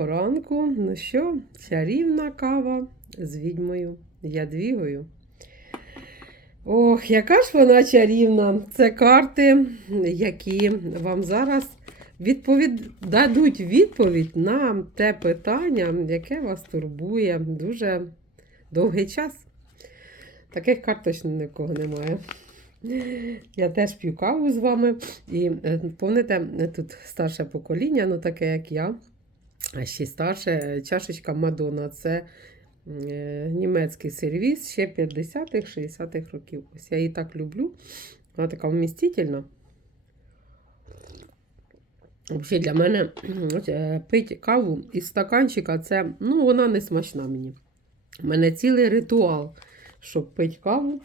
Доброго ранку. Ну що, чарівна кава з відьмою Ядвігою. Ох, яка ж вона чарівна! Це карти, які вам зараз відповід... дадуть відповідь на те питання, яке вас турбує дуже довгий час. Таких карт точно ні в кого немає. Я теж п'ю каву з вами. І е, пам'ятаєте, тут старше покоління, ну таке як я. Ще старше чашечка Мадонна. Це е, німецький сервіс ще 50-х, 60-х років. Ось я її так люблю. Вона така вмістительна. Взагалі для мене е, пить каву із стаканчика, це ну, вона не смачна мені. У мене цілий ритуал, щоб пити каву.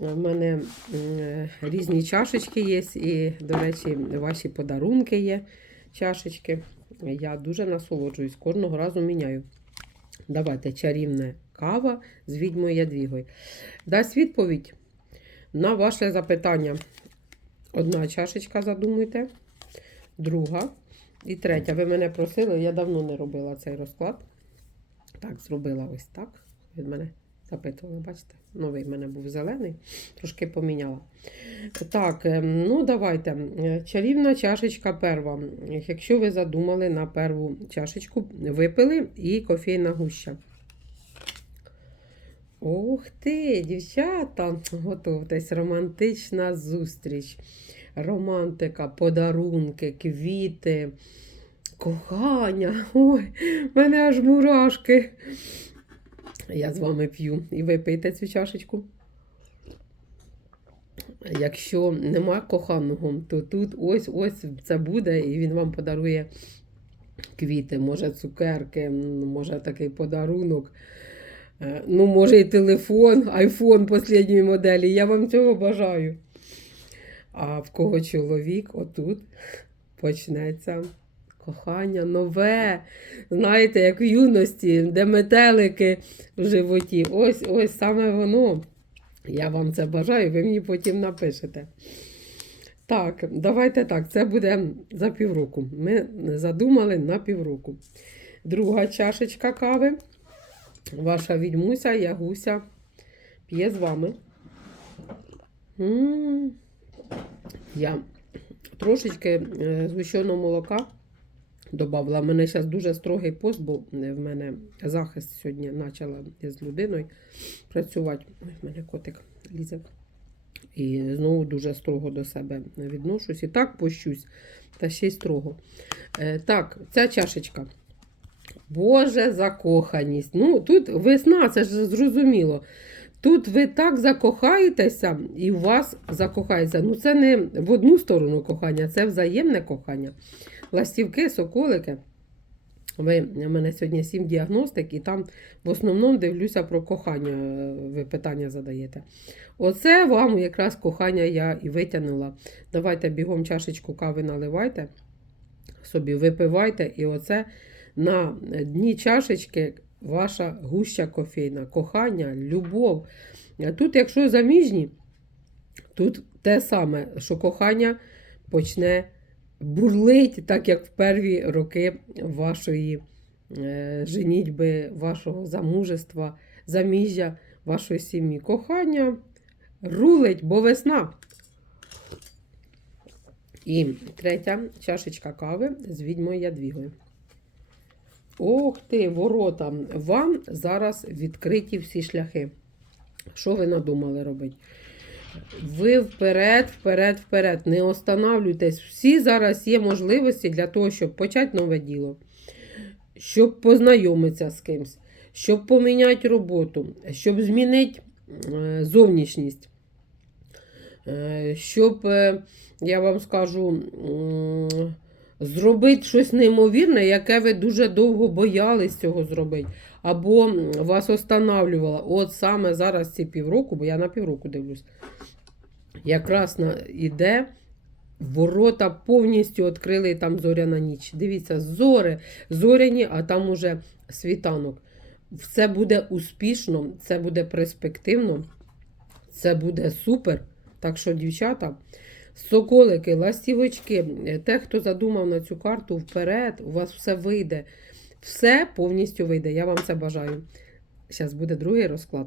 У мене е, різні чашечки є, і, до речі, ваші подарунки є чашечки. Я дуже насолоджуюсь, кожного разу міняю. Давайте чарівна кава з відьмою Ядвігою. Дасть відповідь на ваше запитання. Одна чашечка задумуйте, друга і третя. Ви мене просили, я давно не робила цей розклад. Так, зробила ось так. Від мене запитували, бачите? Новий в мене був зелений, трошки поміняла. Так, ем, ну давайте. Чарівна чашечка перва. Якщо ви задумали на перву чашечку, випили і кофейна гуща. Ух ти, дівчата, готуйтесь, романтична зустріч. Романтика, подарунки, квіти, кохання. Ой, в мене аж мурашки. Я з вами п'ю і ви пийте цю чашечку. Якщо нема коханого, то тут ось ось це буде, і він вам подарує квіти, може цукерки, може такий подарунок. Е, Ну, може, і телефон, айфон останньої моделі. Я вам цього бажаю. А в кого чоловік, отут почнеться кохання нове. Знаєте, як в юності, де метелики в животі. Ось ось саме воно. Я вам це бажаю, ви мені потім напишете. Так, давайте так, це буде за півроку. Ми задумали на півроку. Друга чашечка кави. Ваша відьмуся, ягуся п'є з вами. М. Я трошечки е, згущеного молока додавала. У мене зараз дуже строгий пост, бо е, в мене захист сьогодні почала з людиною працювати. Ой, в мене котик лізе. І знову дуже строго до себе відношусь. І так пощусь, та ще й строго. Е, так, ця чашечка. Боже, закоханість. Ну, тут весна, це ж зрозуміло. Тут ви так закохаєтеся, і у вас закохається. Ну, це не в одну сторону кохання, це взаємне кохання. Ластівки, соколики. Ви, у мене сьогодні сім діагностик, і там в основному дивлюся про кохання. е, Ви питання задаєте. Оце вам якраз кохання я і витягнула. Давайте бігом чашечку кави наливайте, собі випивайте, і оце на дні чашечки ваша гуща кофейна, кохання, любов. Тут, якщо заміжні, тут те саме, що кохання почне бурлить, так як в перві роки вашої е, женітьби, вашого замужества, заміжжя, вашої сім'ї. Кохання рулить, бо весна. І третя чашечка кави з відьмою Ядвігою. Ох ти, ворота! Вам зараз відкриті всі шляхи. Що ви надумали робити? Ви вперед, вперед, вперед. Не останавлюйтесь. Всі зараз є можливості для того, щоб почати нове діло, щоб познайомитися з кимось, щоб поміняти роботу, щоб змінити е, зовнішність, е, щоб, е, я вам скажу, зробити щось неймовірне, яке ви дуже довго боялись цього зробити. Або вас останавлювало. От саме зараз ці півроку, бо я на півроку дивлюсь, якраз на, іде. Ворота повністю відкрили там зоряна ніч. Дивіться, зори, зоряні, а там уже світанок. Все буде успішно, це буде перспективно, це буде супер. Так що, дівчата, соколики, ластівочки, те, хто задумав на цю карту вперед, у вас все вийде. все повністю вийде. Я вам це бажаю. Зараз буде другий розклад.